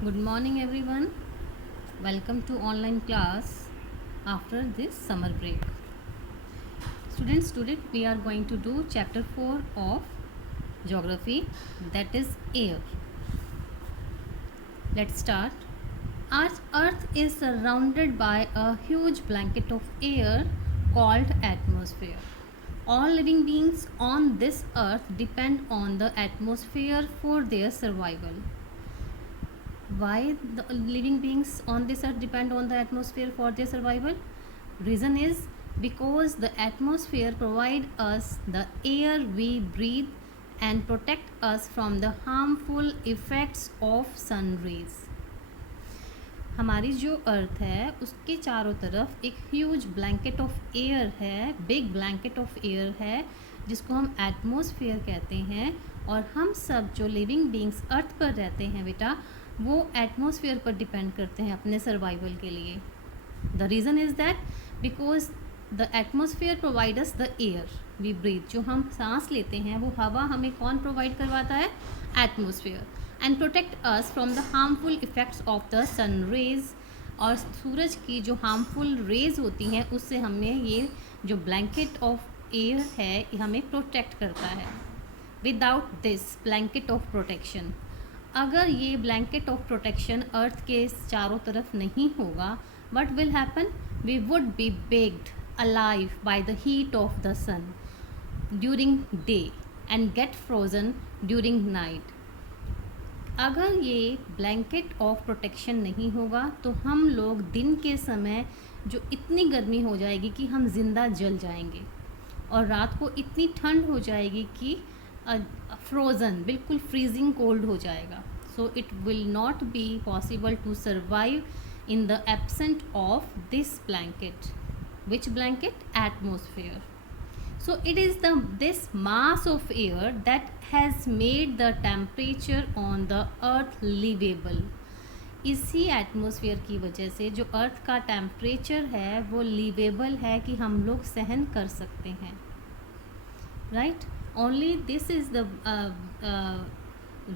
Good morning, everyone. Welcome to online class after this summer break. Students, today we are going to do chapter 4 of geography, that is air. Let's start. Our earth is surrounded by a huge blanket of air called atmosphere. All living beings on this earth depend on the atmosphere for their survival. Why the living beings on this earth depend on the atmosphere for their survival? Reason is because the atmosphere provide us the air we breathe and protect us from the harmful effects of sun rays. हमारी जो अर्थ है उसके चारों तरफ एक huge blanket of air है, big blanket of air है, जिसको हम एटमॉस्फेयर कहते हैं। और हम सब जो लिविंग बींग्स अर्थ पर रहते हैं बेटा, वो एटमॉस्फेयर पर डिपेंड करते हैं अपने सर्वाइवल के लिए। The reason is that because the atmosphere provide us the air we breathe. जो हम सांस लेते हैं वो हवा हमें कौन प्रोवाइड करवाता है? Atmosphere. And protect us from the harmful effects of the sun rays. और सूरज की जो हार्मफुल रेज होती हैं उससे हमें ये जो ब्लैंकेट ऑफ एयर है ये हमें प्रोटेक्ट करता है। Without this blanket of protection, अगर ये ब्लैंकेट ऑफ प्रोटेक्शन अर्थ के चारों तरफ नहीं होगा, what will happen? We would be baked alive by the heat of the sun during day and get frozen during night. अगर ये ब्लैंकेट ऑफ प्रोटेक्शन नहीं होगा तो हम लोग दिन के समय जो इतनी गर्मी हो जाएगी कि हम ज़िंदा जल जाएंगे, और रात को इतनी ठंड हो जाएगी कि फ्रोज़न, बिल्कुल फ्रीजिंग कोल्ड हो जाएगा। So it will not be possible to survive in the absent of this blanket. Which blanket? Atmosphere. So it is this mass of air that has made the temperature on the earth livable. इसी atmosphere की वजह से जो अर्थ का temperature है वो liveable है, कि हम लोग सहन कर सकते हैं। Right? Only this is the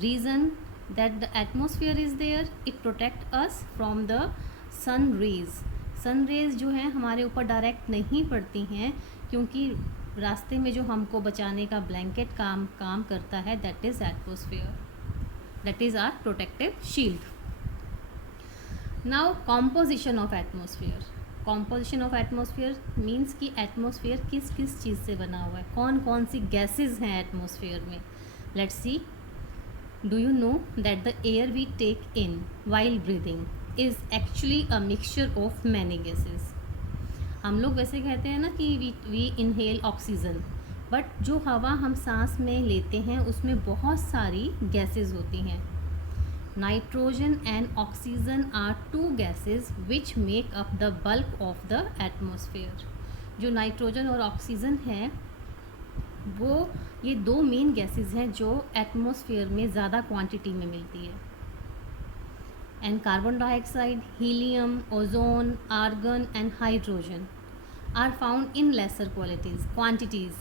reason that the atmosphere is there. It protect us from the sun rays. Sun rays जो हैं हमारे ऊपर डायरेक्ट नहीं पड़ती हैं, क्योंकि रास्ते में जो हमको बचाने का ब्लैंकेट काम करता है, that is atmosphere, that is our protective shield. Now composition of atmosphere. Composition of atmosphere means कि एटमॉस्फेयर किस किस चीज़ से बना हुआ है, कौन कौन सी गैसेस हैं एटमॉस्फेयर में। Let's see. Do you know that the air we take in while breathing is actually a mixture of many gases. हम लोग वैसे कहते हैं ना कि वी इनहेल ऑक्सीजन, बट जो हवा हम सांस में लेते हैं उसमें बहुत सारी गैसेस होती हैं। Nitrogen and oxygen are two gases which make up the bulk of the atmosphere. जो नाइट्रोजन और ऑक्सीजन है वो ये दो मेन गैसेस हैं जो एटमॉस्फेयर में ज़्यादा क्वांटिटी में मिलती है। And carbon dioxide, helium, ozone, argon and hydrogen are found in lesser quantities.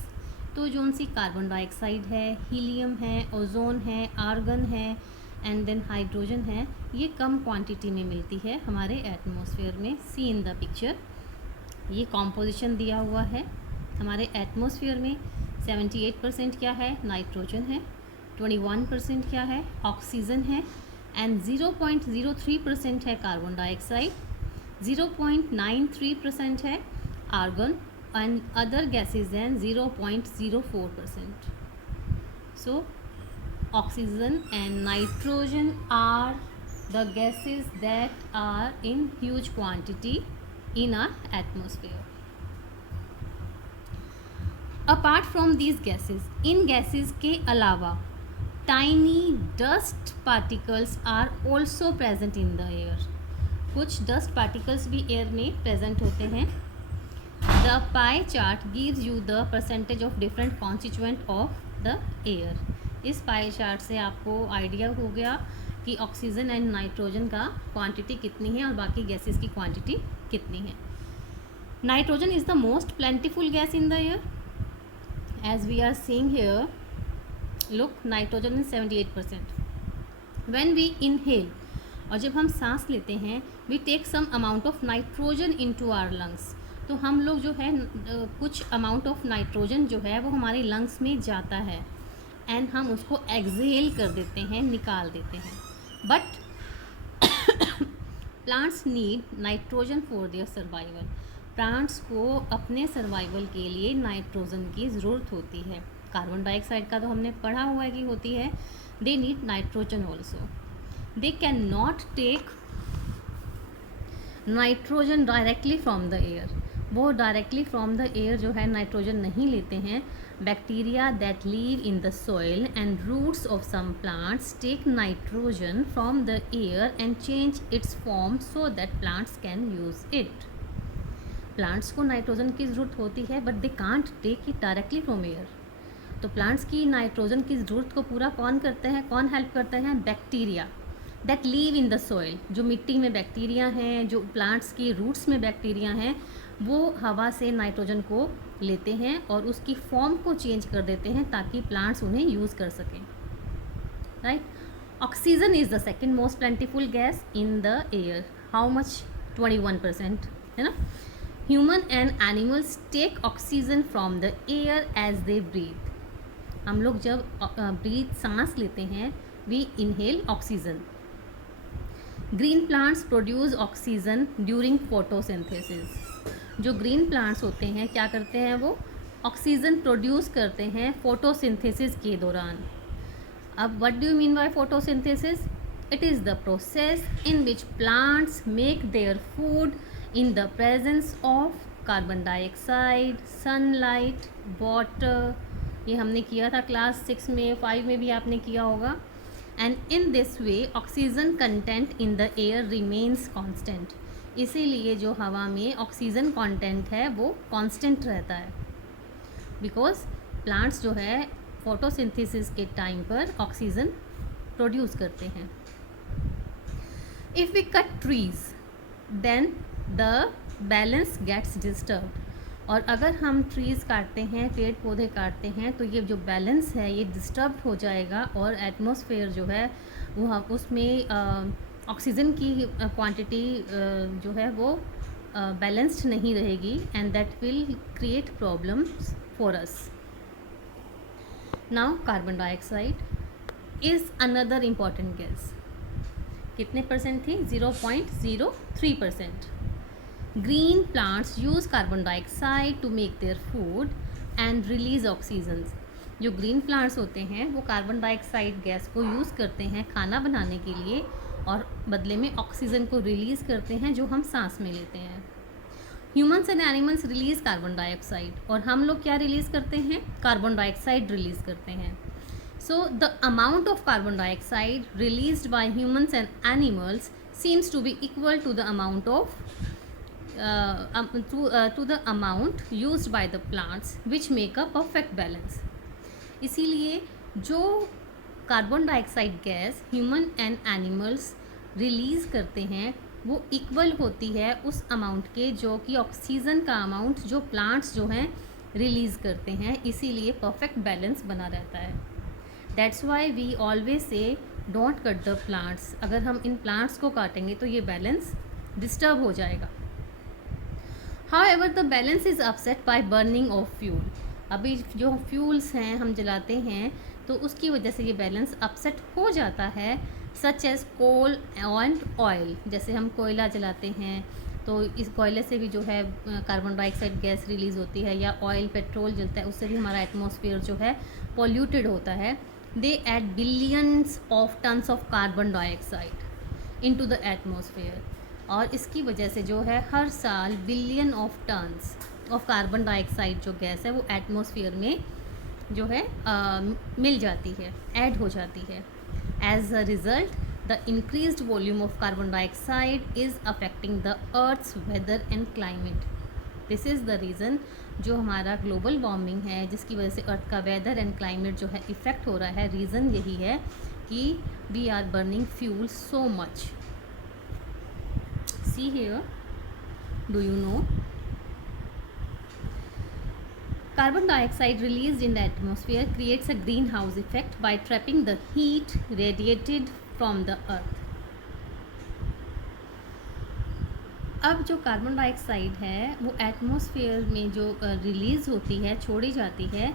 तो जो उनसी कार्बन डाइऑक्साइड है, हीलियम है, ओजोन है, आर्गन है एंड देन हाइड्रोजन है, ये कम क्वांटिटी में मिलती है हमारे एटमॉस्फेयर में। सी इन द पिक्चर, ये कॉम्पोजिशन दिया हुआ है। हमारे एटमॉस्फेयर में 78% क्या है? नाइट्रोजन है। 21% क्या है? ऑक्सीजन है। एंड 0.03% है कार्बन डाइऑक्साइड। 0.93% है आर्गन एंड अदर गैसेज हैं 0.04%. So oxygen and nitrogen are the gases that are in huge quantity in our atmosphere. Apart from these gases, इन गैसेज के अलावा tiny dust particles are also present in the air. कुछ dust particles भी air में present होते हैं. The pie chart gives you the percentage of different constituent of the air. इस pie chart से आपको आइडिया हो गया कि ऑक्सीजन एंड नाइट्रोजन का क्वांटिटी कितनी है और बाकी गैसेस की क्वांटिटी कितनी है. Nitrogen is the most plentiful gas in the air. As we are seeing here, look, nitrogen is 78%. When we inhale, और जब हम सांस लेते हैं we take some amount of nitrogen into our lungs, तो हम लोग जो है कुछ अमाउंट ऑफ नाइट्रोजन जो है वो हमारे लंग्स में जाता है एंड हम उसको एक्सहेल कर देते हैं, निकाल देते हैं. But plants need nitrogen for their survival. Plants को अपने सर्वाइवल के लिए नाइट्रोजन की ज़रूरत होती है. कार्बन डाइऑक्साइड का तो हमने पढ़ा हुआ है कि होती है. They need nitrogen also. They can not take nitrogen directly from the air. वो डायरेक्टली फ्रॉम द एयर जो है नाइट्रोजन नहीं लेते हैं. Bacteria that live in the soil and roots of some plants take nitrogen from the air and change its form so that plants can use it. Plants को nitrogen की ज़रूरत होती है but they can't take it directly from air. तो plants की nitrogen की ज़रूरत को पूरा कौन करते हैं, कौन हेल्प करते हैं? Bacteria that live in the soil. जो मिट्टी में बैक्टीरिया हैं, जो प्लांट्स की रूट्स में बैक्टीरिया हैं, वो हवा से नाइट्रोजन को लेते हैं और उसकी फॉर्म को चेंज कर देते हैं ताकि प्लांट्स उन्हें यूज़ कर सकें. Right. Oxygen is the second most plentiful gas in the air. How much? 21%, है ना. Human and animals take oxygen from the air as they breathe. हम लोग जब ब्रीथ सांस लेते हैं we inhale oxygen. Green plants produce oxygen during photosynthesis. जो green plants होते हैं क्या करते हैं? वो ऑक्सीजन प्रोड्यूस करते हैं फोटोसिंथेसिस के दौरान. अब what do you mean by photosynthesis? It is the process in which plants make their food in the presence of carbon dioxide, sunlight, water. ये हमने किया था क्लास 6 में, 5 में भी आपने किया होगा. And in this way oxygen content in the air remains constant. इसीलिए जो हवा में ऑक्सीजन कंटेंट है वो कांस्टेंट रहता है बिकॉज प्लांट्स जो है फोटोसिंथेसिस के टाइम पर ऑक्सीजन प्रोड्यूस करते हैं. If we cut trees then the balance gets disturbed. और अगर हम ट्रीज़ काटते हैं, पेड़ पौधे काटते हैं, तो ये जो बैलेंस है ये डिस्टर्ब हो जाएगा और एटमॉस्फेयर जो है वो उसमें ऑक्सीजन की क्वांटिटी जो है वो बैलेंस्ड नहीं रहेगी and that will create problems for us. Now carbon dioxide is another important gas. कितने परसेंट थी? 0.03%. Green plants use carbon dioxide to make their food and release oxygen. जो ग्रीन प्लांट्स होते हैं वो कार्बन डाइऑक्साइड गैस को use करते हैं खाना बनाने के लिए और बदले में ऑक्सीजन को रिलीज़ करते हैं जो हम सांस में लेते हैं. Humans and animals release carbon dioxide और हम लोग क्या रिलीज़ करते हैं? कार्बन डाइऑक्साइड रिलीज़ करते हैं. So the amount of carbon dioxide released by humans and animals seems to be equal to the amount of to the amount used by the plants which make a perfect balance. इसीलिए जो carbon dioxide gas human and animals release करते हैं वो equal होती है उस amount के जो कि ऑक्सीजन का अमाउंट जो प्लांट्स जो हैं रिलीज़ करते हैं. इसीलिए परफेक्ट बैलेंस बना रहता है. That's why we always say don't cut the plants. अगर हम इन प्लांट्स को काटेंगे तो ये बैलेंस डिस्टर्ब हो जाएगा. However, the balance is upset by burning of fuel. अभी जो फ्यूल्स हैं हम जलाते हैं तो उसकी वजह से ये बैलेंस अपसेट हो जाता है. Such as coal and oil. जैसे हम कोयला जलाते हैं तो इस कोयले से भी जो है कार्बन डाइऑक्साइड गैस रिलीज़ होती है, या ऑयल पेट्रोल जलता है उससे भी हमारा एटमॉस्फेयर जो है पॉल्यूटेड होता है. They add billions of tons of carbon dioxide into the atmosphere. और इसकी वजह से जो है हर साल billion of tons of carbon dioxide जो गैस है वो एटमॉस्फेयर में जो है मिल जाती है, ऐड हो जाती है. As a result the increased volume of carbon dioxide is affecting the earth's weather and climate. This is the reason जो हमारा ग्लोबल वार्मिंग है जिसकी वजह से अर्थ का वेदर एंड क्लाइमेट जो है इफ़ेक्ट हो रहा है. रीज़न यही है कि we are burning fuel so much. See here, do you know? Carbon dioxide released in the atmosphere creates a greenhouse effect by trapping the heat radiated from the earth. अब जो carbon dioxide है वो atmosphere में जो release होती है, छोड़ी जाती है,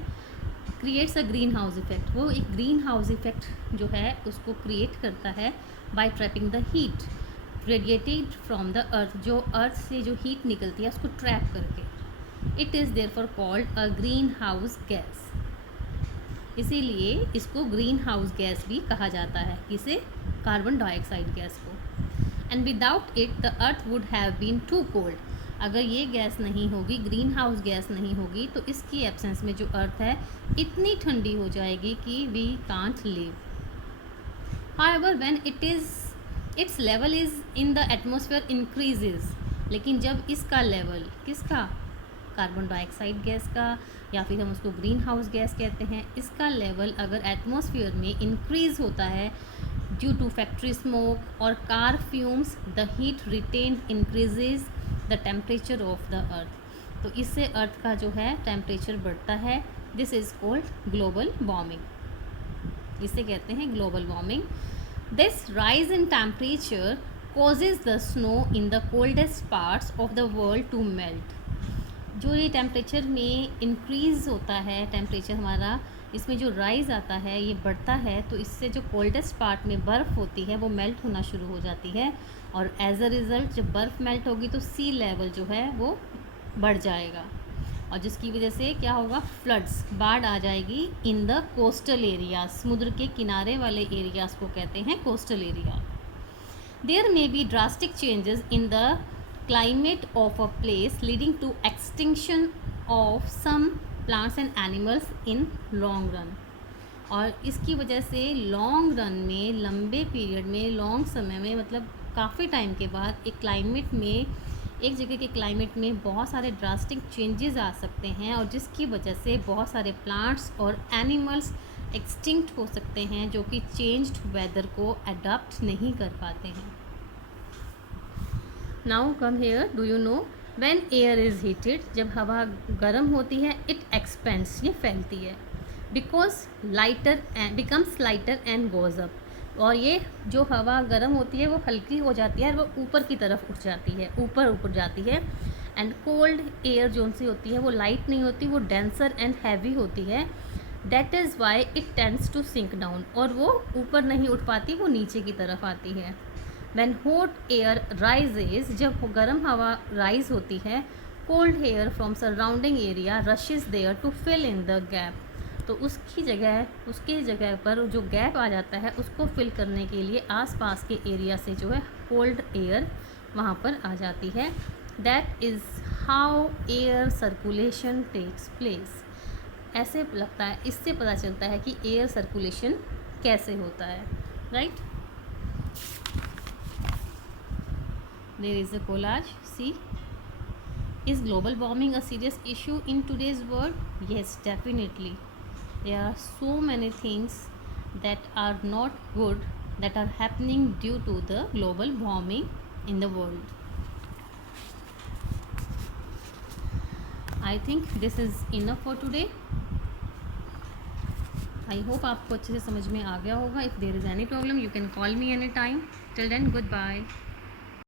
creates a green house effect. वो एक ग्रीन हाउस इफेक्ट जो है उसको क्रिएट करता है by trapping the heat radiated from the earth. जो अर्थ से जो हीट निकलती है उसको ट्रैप करके, it is therefore called a green house gas. इसीलिए इसको ग्रीन हाउस गैस भी कहा जाता है, किसे? कार्बन डाइऑक्साइड गैस को। And without it the earth would have been too cold. अगर ये गैस नहीं होगी, ग्रीन हाउस गैस नहीं होगी, तो इसकी एब्सेंस में जो अर्थ है इतनी ठंडी हो जाएगी कि we can't live. However when its level is in the atmosphere increases, लेकिन जब इसका लेवल, किसका? कार्बन डाइऑक्साइड गैस का, या फिर हम उसको ग्रीन हाउस गैस कहते हैं, इसका लेवल अगर एटमॉस्फेयर में इंक्रीज होता है ड्यू टू फैक्ट्री स्मोक और car fumes, the heat retained increases the temperature of the earth. तो इससे अर्थ का जो है टेम्परेचर बढ़ता है। This is called global warming. इसे कहते हैं global warming. This rise in temperature causes the snow in the coldest parts of the world to melt। जो ये टेम्परेचर में इंक्रीज़ होता है, टेम्परेचर हमारा इसमें जो राइज़ आता है, ये बढ़ता है, तो इससे जो कोल्डेस्ट पार्ट में बर्फ़ होती है वो मेल्ट होना शुरू हो जाती है। और एज अ रिज़ल्ट जब बर्फ़ मेल्ट होगी तो सी लेवल जो है वो बढ़ जाएगा, और जिसकी वजह से क्या होगा? फ्लड्स, बाढ़ आ जाएगी इन द कोस्टल एरियाज। समुद्र के किनारे वाले एरियाज़ को कहते हैं coastal area. There may be drastic changes in the climate of a place leading to extinction of some plants and animals in long run। और इसकी वजह से लॉन्ग रन में, लंबे पीरियड में, लॉन्ग समय में, मतलब काफ़ी टाइम के बाद एक क्लाइमेट में, एक जगह के क्लाइमेट में बहुत सारे ड्रास्टिक चेंजेस आ सकते हैं, और जिसकी वजह से बहुत सारे प्लांट्स और एनिमल्स एक्सटिंक्ट हो सकते हैं जो कि चेंज्ड वेदर को अडॉप्ट नहीं कर पाते हैं। Now come here, do you know when air is heated, जब हवा गर्म होती है, इट एक्सपेंड्स, ये फैलती है, because lighter becomes lighter and goes up. और ये जो हवा गर्म होती है वो हल्की हो जाती है और वो ऊपर की तरफ उठ जाती है, ऊपर जाती है। एंड कोल्ड एयर जो सी होती है वो लाइट नहीं होती, वो डेंसर एंड हैवी होती है। That is why it tends to sink down, और वो ऊपर नहीं उठ पाती, वो नीचे की तरफ आती है। When hot air rises, जब गर्म हवा राइज होती है, cold air from surrounding area rushes there to fill in the gap। तो उसकी जगह पर जो गैप आ जाता है उसको फिल करने के लिए आसपास के एरिया से जो है कोल्ड एयर वहाँ पर आ जाती है। That is how air circulation takes place. ऐसे लगता है, इससे पता चलता है कि एयर सर्कुलेशन कैसे होता है, right? There is a collage. See, is global warming a serious issue in today's world? Yes, definitely. There are so many things that are not good that are happening due to the global warming in the world. I think this is enough for today. I hope आपको अच्छे से समझ में आ गया होगा. If there is any problem, you can call me anytime. Till then, goodbye.